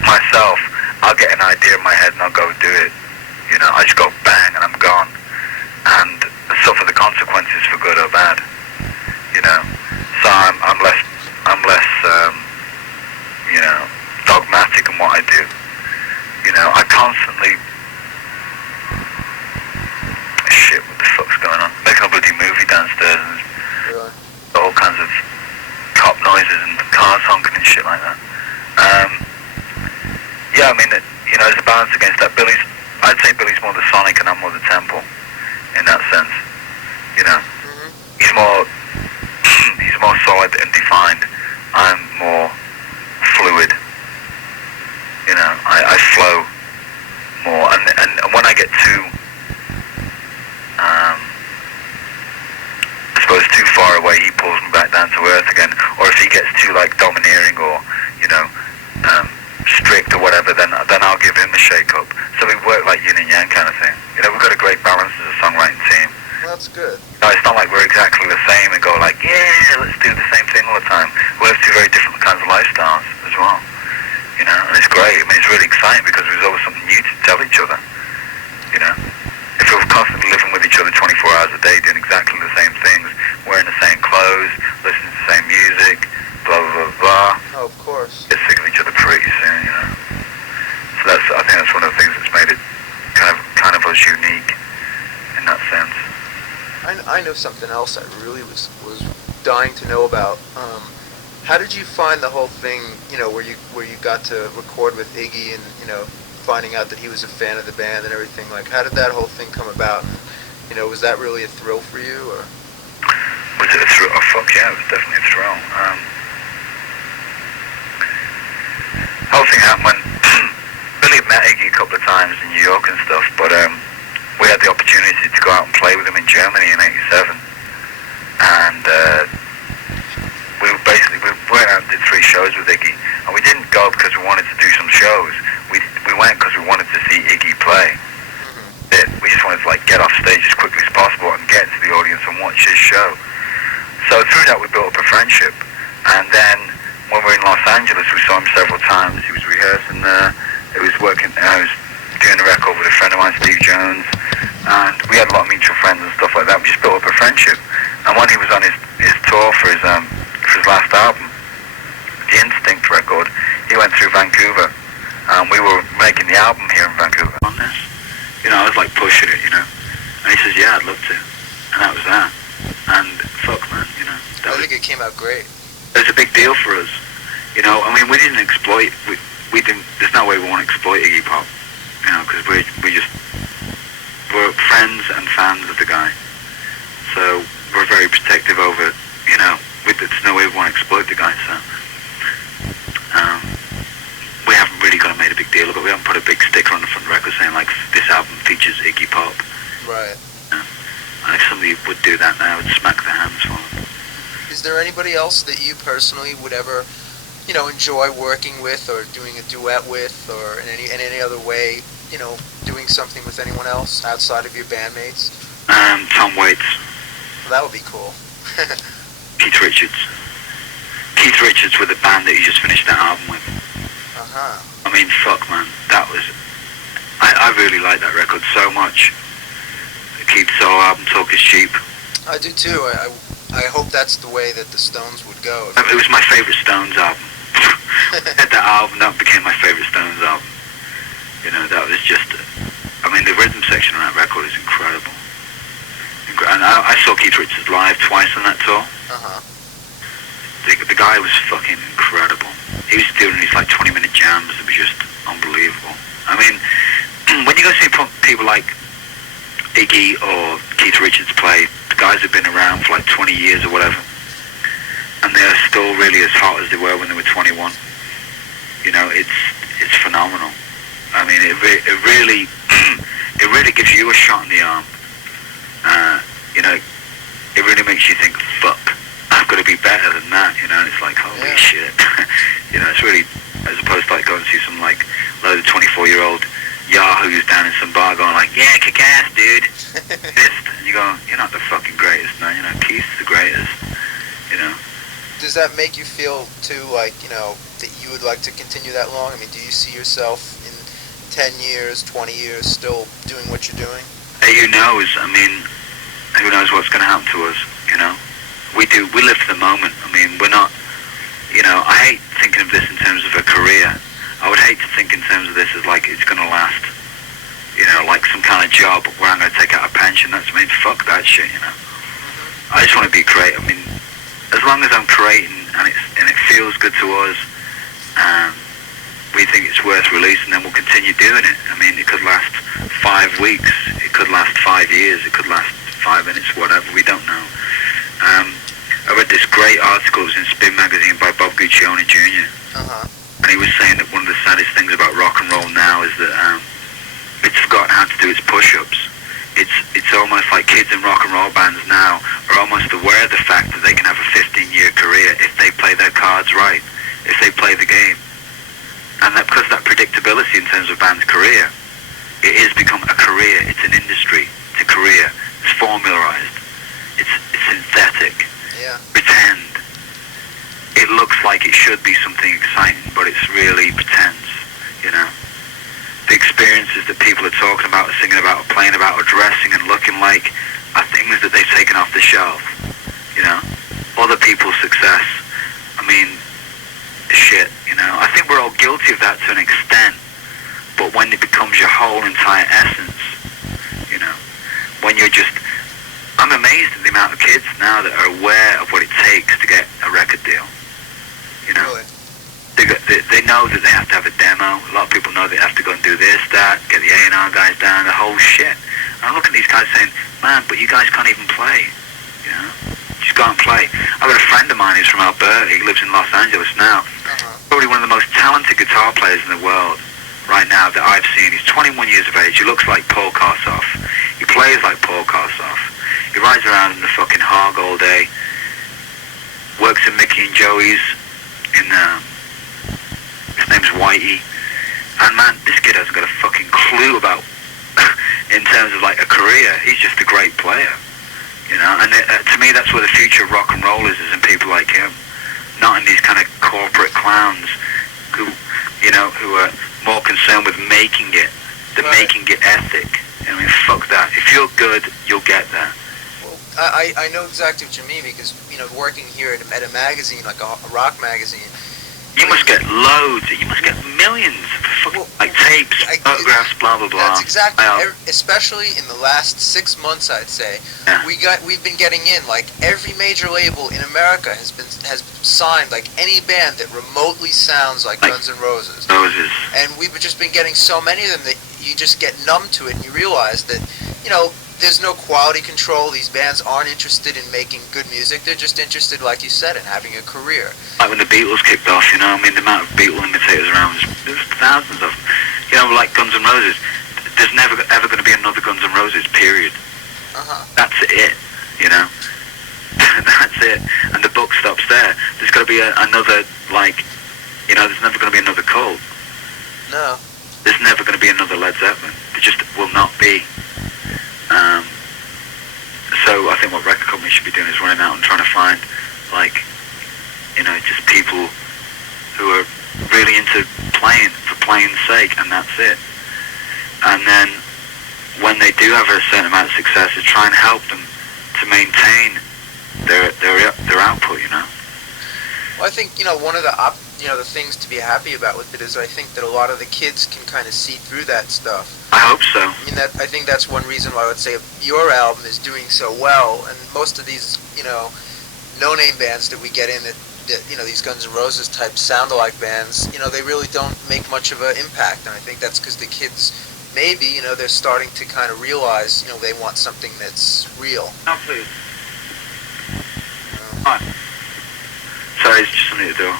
Myself, I'll get an idea in my head and I'll go do it. I just go bang and I'm gone, and suffer the consequences for good or bad. So I'm less dogmatic in what I do. I constantly what the fuck's going on? Making a bloody movie downstairs and Really? all kinds of cop noises and cars honking and shit like that. Yeah, I mean, there's a balance against that. I'd say Billy's more the Sonic and I'm more the Temple, in that sense. He's more solid and defined. I'm more fluid. I flow more, and when I get too, I suppose too far away, he pulls me back down to earth again. Or if he gets too like domineering or strict or whatever, then I'll give him a shake up. So we work like yin and yang kind of thing. We've got a great balance as a songwriting team. Well, that's good. It's not like we're exactly the same and go like, yeah, let's do the same thing all the time. We have two very different kinds of lifestyles as well. And it's great. I mean, it's really exciting because there's always something new to tell each other. If we were constantly living with each other 24 hours a day, doing exactly the same things, wearing the same clothes, listening to the same music, blah, blah, blah, blah. Oh, of course. Get sick of each other pretty soon, So I think that's one of the things that's made it kind of us unique in that sense. I know something else I really was dying to know about. How did you find the whole thing, where you got to record with Iggy and, finding out that he was a fan of the band and everything? Like, how did that whole thing come about? And, was that really a thrill for you, or? Was it a thrill? Oh, fuck yeah, it was definitely a thrill. The whole thing happened when Billy had met Iggy a couple of times in New York and stuff, but we had the opportunity to go out and play with him in Germany in '87, and we went out and did 3 shows with Iggy, and we didn't go because we wanted to do some shows. We went because we wanted to see Iggy play. We just wanted to get off stage as quickly as possible and get to the audience and watch his show. So through that we built up a friendship, and then when we were in Los Angeles we saw him several times. He was rehearsing there. I was doing a record with a friend of mine, Steve Jones, and we had a lot of mutual friends and stuff like that. We just built up a friendship, and when he was on his tour for his last album, the Instinct record, he went through Vancouver. We were making the album here in Vancouver on this. I was like pushing it, And he says, yeah, I'd love to. And that was that. And fuck, man, I think it came out great. It was a big deal for us. I mean, we didn't exploit, we didn't, there's no way we want to exploit Iggy Pop. Because we're friends and fans of the guy. So we're very protective over, there's no way we want to exploit the guy, so. We haven't really made a big deal of it. We haven't put a big sticker on the front of the record saying, like, this album features Iggy Pop. Right. And if somebody would do that now, it would smack their hands for them. Is there anybody else that you personally would ever, enjoy working with or doing a duet with or in any other way, doing something with anyone else outside of your bandmates? Tom Waits. Well, that would be cool. Keith Richards. Keith Richards with the band that he just finished that album with. Uh-huh. I mean, fuck, man. That was... I really like that record so much. The Keith solo album, Talk Is Cheap. I do too. I hope that's the way that the Stones would go. It was my favourite Stones album. That album, that became my favourite Stones album. That was just... I mean, the rhythm section on that record is incredible. And I saw Keith Richards live twice on that tour. Uh-huh. The guy was fucking incredible. He was doing these like 20-minute jams that were just unbelievable. I mean, when you go see people like Iggy or Keith Richards play, the guys have been around for like 20 years or whatever, and they're still really as hot as they were when they were 21. It's phenomenal. I mean, it really it really gives you a shot in the arm. It really makes you think, fuck, I've got to be better than that, and it's like, holy shit. It's really, as opposed to like going to see some like load of 24-year-old yahoos down in some bar going like, yeah, kick ass, dude. And you go, you're not the fucking greatest, man. Keith's the greatest, Does that make you feel too like, that you would like to continue that long? I mean, do you see yourself in 10 years, 20 years still doing what you're doing? Hey, who knows? I mean, who knows what's going to happen to us, We live for the moment. I mean, we're not, I hate thinking of this in terms of a career. I would hate to think in terms of this as like it's going to last, like some kind of job where I'm going to take out a pension. Fuck that shit, I just want to be creative. I mean, as long as I'm creating and it feels good to us, we think it's worth releasing, then we'll continue doing it. I mean, it could last 5 weeks, it could last 5 years, it could last 5 minutes, whatever, we don't know. I read this great article, it was in Spin magazine by Bob Guccione Jr. Uh-huh. And he was saying that one of the saddest things about rock and roll now is that it's forgotten how to do its push-ups. It's almost like kids in rock and roll bands now are almost aware of the fact that they can have a 15-year career if they play their cards right, if they play the game. And that because of that predictability in terms of band's career, it has become a career, it's an industry, it's a career, it's formularized, it's synthetic, pretend. It looks like it should be something exciting, but it's really pretense, The experiences that people are talking about, or singing about, or playing about, or dressing and looking like are things that they've taken off the shelf, Other people's success, I mean, shit, I think we're all guilty of that to an extent, but when it becomes your whole entire essence, when you're just, I'm amazed at the amount of kids now that are aware of what it takes to get a record deal, Really? They know that they have to have a demo. A lot of people know they have to go and do this, that, get the A&R guys down, the whole shit. And I look at these guys saying, man, but you guys can't even play, Just go and play. I've got a friend of mine who's from Alberta. He lives in Los Angeles now. Probably one of the most talented guitar players in the world right now that I've seen. He's 21 years of age. He looks like Paul Kossoff. He plays like Paul Kossoff. He rides around in the fucking hog all day. Works at Mickey and Joey's in, his name's Whitey. And man, this kid hasn't got a fucking clue about, in terms of like a career. He's just a great player. And to me that's where the future of rock and roll is in people like him. Not in these kind of corporate clowns who are more concerned with making it, the making it ethic. I mean, fuck that. If you're good, you'll get there. Well, I know exactly what you mean because, working here at a magazine, like a rock magazine, You must get loads. You must get millions of fucking, like tapes, photographs, blah blah blah. That's exactly. Especially in the last 6 months, I'd say. Yeah. We've been getting in, like, every major label in America has signed like any band that remotely sounds like Guns N' Roses. And we've just been getting so many of them that you just get numb to it, and you realize that, you know, there's no quality control. These bands aren't interested in making good music. They're just interested, like you said, in having a career. Like when the Beatles kicked off, you know, I mean, the amount of Beatle imitators around, there's thousands of them. You know, like Guns N' Roses, there's never ever going to be another Guns N' Roses, period. That's it, you know. That's it. And the book stops there. There's got to be another, like, you know, there's never going to be another Cult. No. There's never going to be another Led Zeppelin. There just will not be. So I think what record companies should be doing is running out and trying to find, like, you know, just people who are really into playing for playing's sake, and that's it. And then when they do have a certain amount of success, is try and help them to maintain their output, you know. Well, I think, you know, one of the the things to be happy about with it is I think that a lot of the kids can kind of see through that stuff. I hope so. I mean, I think that's one reason why I would say your album is doing so well, and most of these, you know, no-name bands that we get in that you know, these Guns N' Roses type sound-alike bands, you know, they really don't make much of an impact, and I think that's because the kids, maybe, you know, they're starting to kind of realize, you know, they want something that's real. Oh, please. Hi. Sorry, it's just something to do.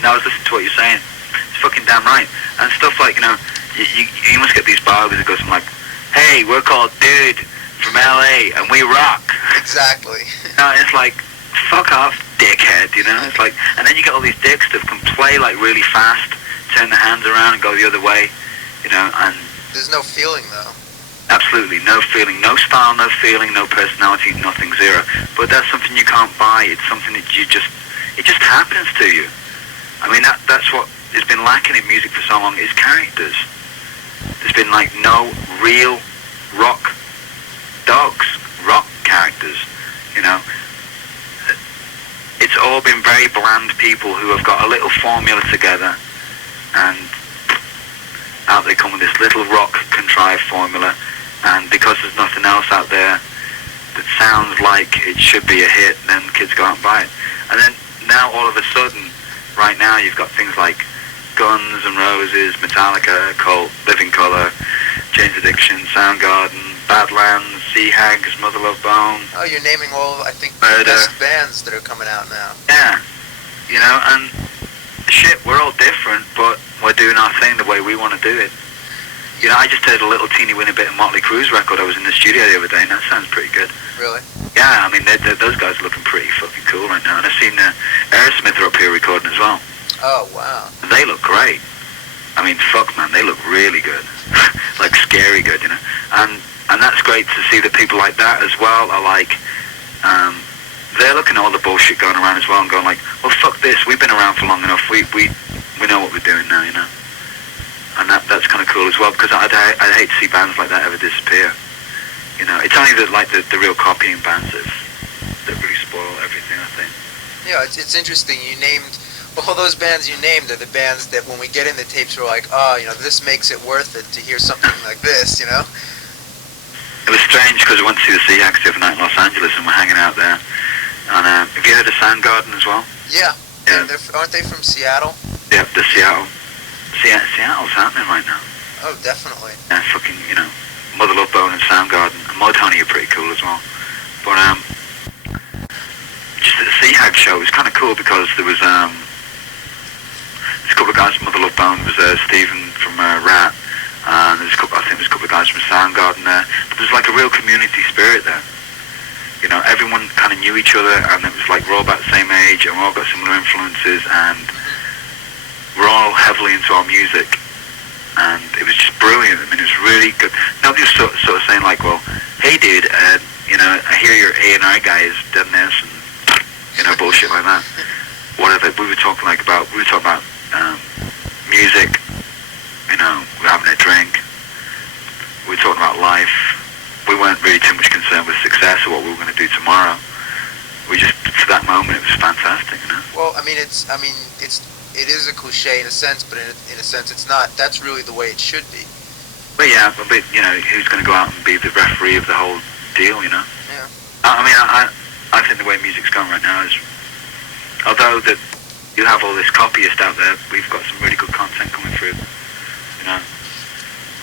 Now I was listening to what you're saying. It's fucking damn right. And stuff like, you know, you must get these biographies that go something like, hey, we're called Dude from LA and we rock. Exactly. No, it's like, fuck off, dickhead, you know? It's like, and then you get all these dicks that can play like really fast, turn their hands around and go the other way, you know, and... There's no feeling, though. Absolutely, no feeling, no style, no feeling, no personality, nothing, zero. But that's something you can't buy. It's something that it just happens to you. I mean, that's what has been lacking in music for so long, is characters. There's been, like, no real rock characters, you know. It's all been very bland people who have got a little formula together, and out they come with this little rock contrived formula, and because there's nothing else out there that sounds like it should be a hit, then kids go out and buy it. And then now all of a sudden, right now you've got things like Guns N' Roses, Metallica, Cult, Living Colour, Jane's Addiction, Soundgarden, Badlands, Sea Hags, Mother Love Bone. Oh, you're naming all, I think, the best bands that are coming out now. Yeah, you know, and shit, we're all different, but we're doing our thing the way we want to do it. You know, I just heard a little teeny weeny bit of Motley Crue's record. I was in the studio the other day, and that sounds pretty good. Really? Yeah, I mean, those guys are looking pretty fucking cool right now. And I've seen Aerosmith are up here recording as well. Oh, wow. And they look great. I mean, fuck, man, they look really good. Like, scary good, you know. And that's great to see that people like that as well are like, they're looking at all the bullshit going around as well and going like, well, fuck this, we've been around for long enough, we know what we're doing now, you know. And that's kind of cool as well, because I'd hate to see bands like that ever disappear. You know, it's only the real copying bands that really spoil everything, I think. Yeah, it's interesting. You named all those bands you named are the bands that when we get in the tapes we're like, oh, you know, this makes it worth it to hear something like this, you know. It was strange because I went to see the Sea Hags the other night in Los Angeles and we're hanging out there. And have you heard of Soundgarden as well? Yeah. Yeah. Aren't they from Seattle? Yeah, the Seattle's happening right now. Oh, definitely. Yeah, fucking, you know, Mother Love Bone and Soundgarden. And Mudhoney are pretty cool as well. But, just at the Sea Hag show, it was kind of cool because there was, there's a couple of guys from Mother Love Bone. There was Stephen from Rat. And I think there's a couple of guys from Soundgarden there. But there's like a real community spirit there. You know, everyone kind of knew each other, and it was like we're all about the same age, and we all got similar influences, and we're all heavily into our music, and it was just brilliant. I mean, it was really good. Nobody was sort of saying like, well, hey dude, you know, I hear your A&R guy has done this, and, you know, bullshit like that. Whatever. We were talking about music, you know, we were having a drink, we were talking about life. We weren't really too much concerned with success or what we were going to do tomorrow. We just to that moment, it was fantastic, you know. Well, I mean, it is a cliche in a sense, but in a sense, it's not. That's really the way it should be. But yeah, but you know, who's going to go out and be the referee of the whole deal, you know? Yeah. I mean, I think the way music's going right now is, although that you have all this copyist out there, we've got some really good content coming through, you know.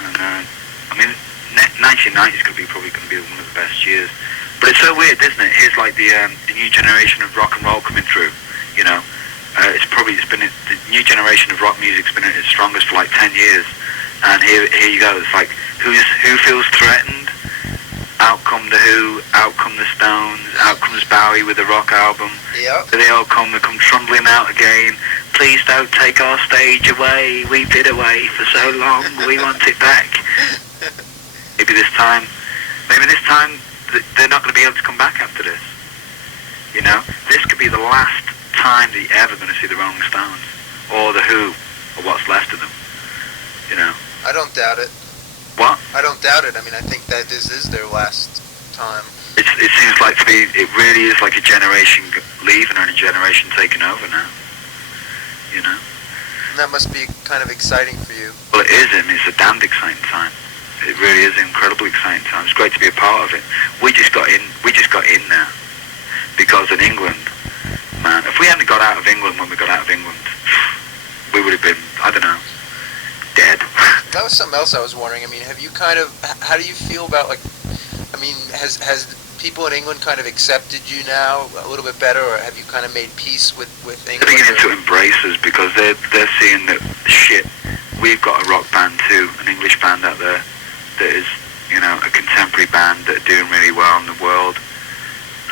And I mean, 1990 is probably going to be one of the best years. But it's so weird, isn't it? Here's like the new generation of rock and roll coming through, you know. It's been the new generation of rock music's been at its strongest for like 10 years, and here you go. It's like who feels threatened? Out come the Who, out come the Stones, out comes Bowie with a rock album. Yep. They all come trundling out again. Please don't take our stage away. We've been away for so long. We want it back. Maybe this time they're not going to be able to come back after this. You know, this could be the last time that you're ever going to see the Rolling Stones or the Who or what's left of them. You know. I don't doubt it. What? I don't doubt it. I mean, I think that this is their last time. It seems like to be. It really is like a generation leaving and a generation taking over now. You know. And that must be kind of exciting for you. Well, it is. I mean, it's a damned exciting time. It really is an incredibly exciting time. It's great to be a part of it. We just got in there because in England, man, if we hadn't got out of England when we got out of England, we would have been, I don't know, dead. That was something else I was wondering. I mean, have you kind of, how do you feel about, like, I mean, has people in England kind of accepted you now a little bit better, or have you kind of made peace with England? They're beginning to embrace us because they're seeing that, shit, we've got a rock band too, an English band out there that is, you know, a contemporary band that are doing really well in the world,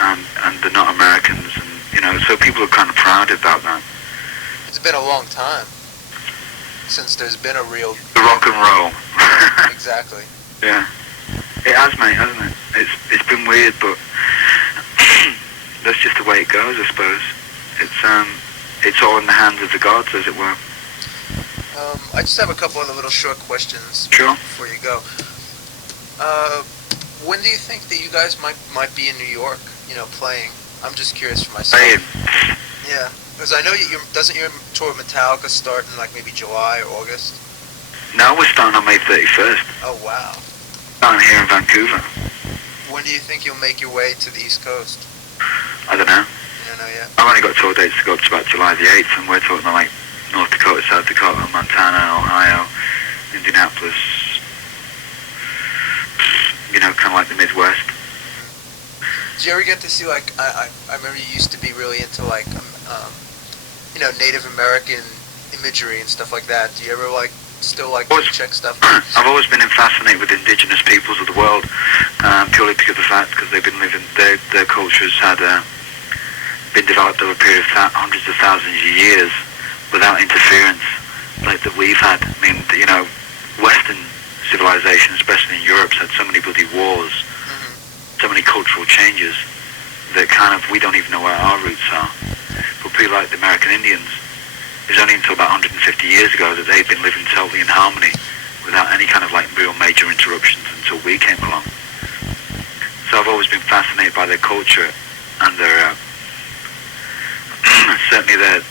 and they're not Americans, and, you know, so people are kind of proud about that. It's been a long time since there's been a real... The rock and roll. Exactly. Yeah. It has, mate, hasn't it? It's been weird, but that's just the way it goes, I suppose. It's all in the hands of the gods, as it were. I just have a couple of little short questions. Sure. Before you go. When do you think that you guys might be in New York, you know, playing? I'm just curious for myself. Playing? Yeah, because I know doesn't your tour with Metallica start in like maybe July or August? No, we're starting on May 31st. Oh, wow. Starting here in Vancouver. When do you think you'll make your way to the East Coast? I don't know. You don't know yet? I've only got tour dates to go up to about July the 8th, and we're talking like North Dakota, South Dakota, Montana, Ohio, Indianapolis, you know, kind of like the Midwest. Did you ever get to see, like, I remember you used to be really into, like, you know, Native American imagery and stuff like that. Do you ever, like, still like to check stuff? I've always been fascinated with indigenous peoples of the world, purely because of the fact because they've been living, their cultures had been developed over a period of hundreds of thousands of years without interference like that we've had. I mean, you know, Western civilization, especially in Europe, has had so many bloody wars, so many cultural changes that kind of we don't even know where our roots are. But people like the American Indians, it was only until about 150 years ago that they'd been living totally in harmony without any kind of like real major interruptions until we came along. So I've always been fascinated by their culture and their certainly their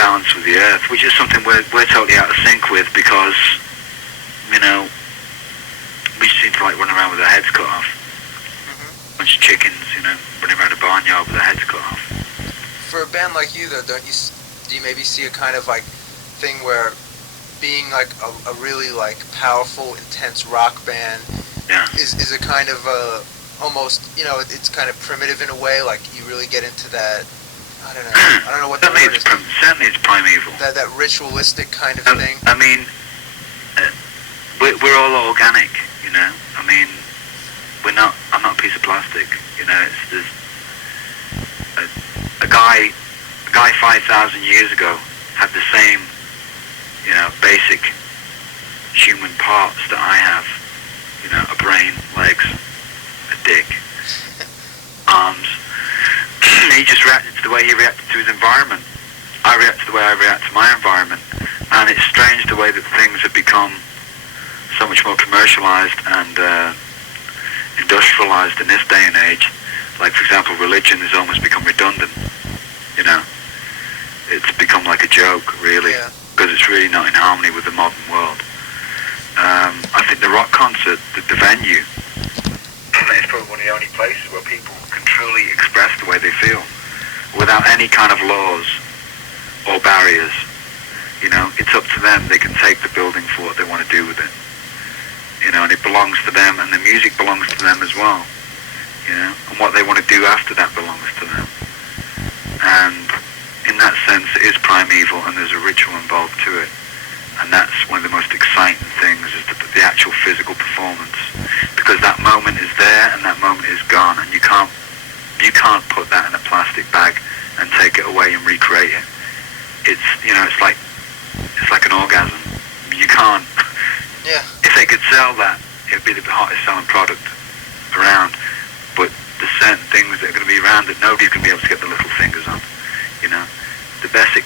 balance with the earth, which is something we're totally out of sync with because, you know, we just seem to like run around with our heads cut off. A bunch of chickens, you know, running around a barnyard with their heads cut off. For a band like you, though, do you maybe see a kind of like thing where being like a really like powerful, intense rock band is a kind of almost, you know, it's kind of primitive in a way, like you really get into that, I don't know what the word is. Certainly it's primeval. That ritualistic kind of thing. I mean, we're all organic, you know. I mean, I'm not a piece of plastic, you know. There's a guy 5,000 years ago had the same, you know, basic human parts that I have, you know, a brain, legs, a dick, arms. He just reacted to the way he reacted to his environment. I react to the way I react to my environment. And it's strange the way that things have become so much more commercialized and industrialized in this day and age. Like, for example, religion has almost become redundant, you know. It's become like a joke, really, because it's really not in harmony with the modern world. I think the rock concert, the venue, is probably one of the only places where people can truly express the way they feel without any kind of laws or barriers. You know, it's up to them. They can take the building for what they want to do with it. You know, and it belongs to them, and the music belongs to them as well. You know, and what they want to do after that belongs to them. And in that sense, it is primeval, and there's a ritual involved to it. And that's one of the most exciting things, is the actual physical performance. Because that moment is there, and that moment is gone, and you can't put that in a plastic bag and take it away and recreate it. It's, you know, it's like an orgasm. You can't. Yeah. If they could sell that, it would be the hottest selling product around. But there's certain things that are going to be around that nobody's going to be able to get the little fingers on. You know, the basic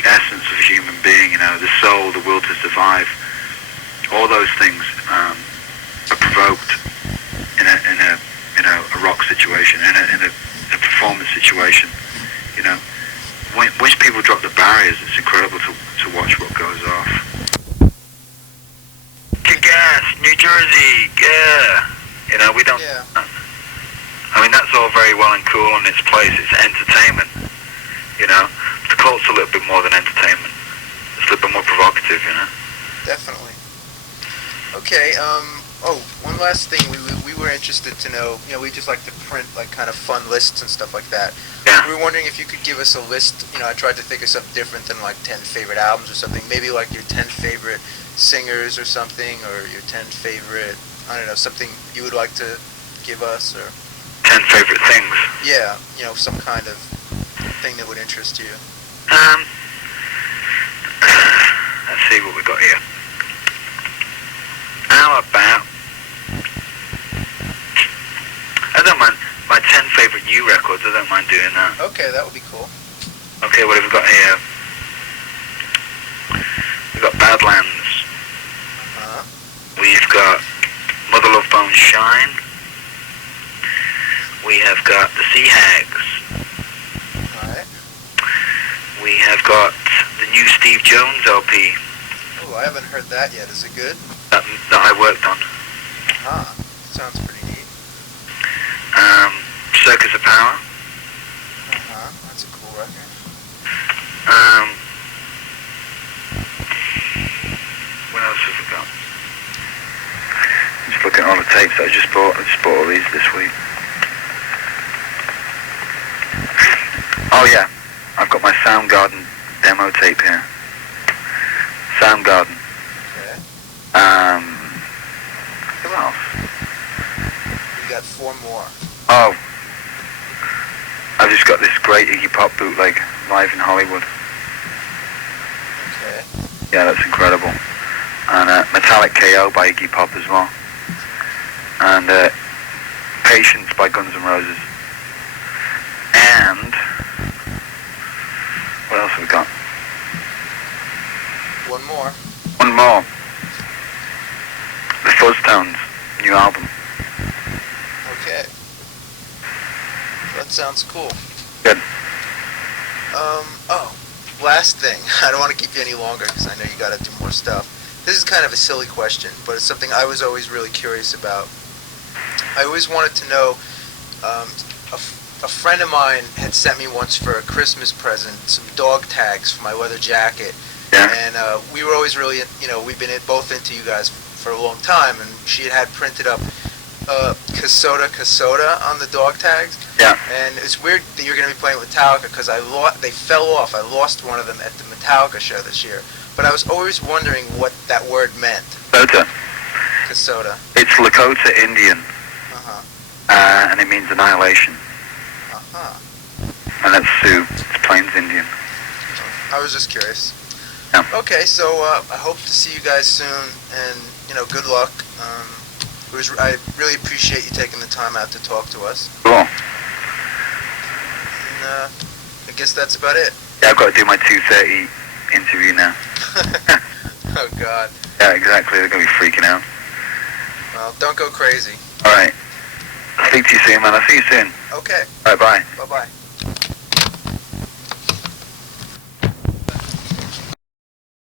essence of a human being. You know, the soul, the will to survive. All those things are provoked in a rock situation, in a performance situation. You know, once people drop the barriers, it's incredible to watch what goes off. Kick-ass, New Jersey, yeah. You know, we don't. Yeah. I mean, that's all very well and cool in its place. It's entertainment. You know, the cult's a little bit more than entertainment. It's a little bit more provocative, you know. Definitely. Okay. One last thing. We were interested to know. You know, we just like to print like kind of fun lists and stuff like that. Yeah. We were wondering if you could give us a list. You know, I tried to think of something different than like 10 favorite albums or something. Maybe like your 10 favorite singers or something, or your 10 favorite, I don't know, something you would like to give us, or 10 favorite things. yeah, you know, some kind of thing that would interest you. Let's see what we got here. How about, I don't mind my 10 favorite new records. I don't mind doing that. Okay, that would be cool. Okay, what have we got here? We've got Badlands. We've got Mother Love Bone Shine. We have got the Sea Hags. Alright. We have got the new Steve Jones LP. Oh, I haven't heard that yet. Is it good? That I worked on. Sounds pretty neat. Circus of Power. That's a cool record. What else have we got? Just looking at all the tapes that I just bought. I just bought all these this week. Oh yeah, I've got my Soundgarden demo tape here. Soundgarden. Okay. Who else? We got 4 more. Oh, I've just got this great Iggy Pop bootleg live in Hollywood. Okay. Yeah, that's incredible. And Metallic KO by Iggy Pop as well. And Patience by Guns N' Roses. And what else have we got? 1 more. One more. The Fuzztones, new album. Okay. That sounds cool. Good. Last thing. I don't want to keep you any longer because I know you got to do more stuff. This is kind of a silly question, but it's something I was always really curious about. I always wanted to know, a friend of mine had sent me once for a Christmas present some dog tags for my leather jacket. Yeah. And we were always really, you know, we've been both into you guys for a long time, and she had printed up Casota on the dog tags. Yeah. And it's weird that you're going to be playing with Metallica because they fell off. I lost one of them at the Metallica show this year. But I was always wondering what that word meant. Lakota. Casota. It's Lakota Indian. And it means annihilation. And that's Sioux. It's Plains Indian. I was just curious. Yeah. Okay, so I hope to see you guys soon, and you know, good luck. I really appreciate you taking the time out to talk to us. Cool. And I guess that's about it. Yeah, I've got to do my 2:30 interview now. Oh God. Yeah, exactly. They're going to be freaking out. Well, don't go crazy. All right. See speak to you soon, man. I'll see you soon. Okay. Bye-bye. Bye-bye.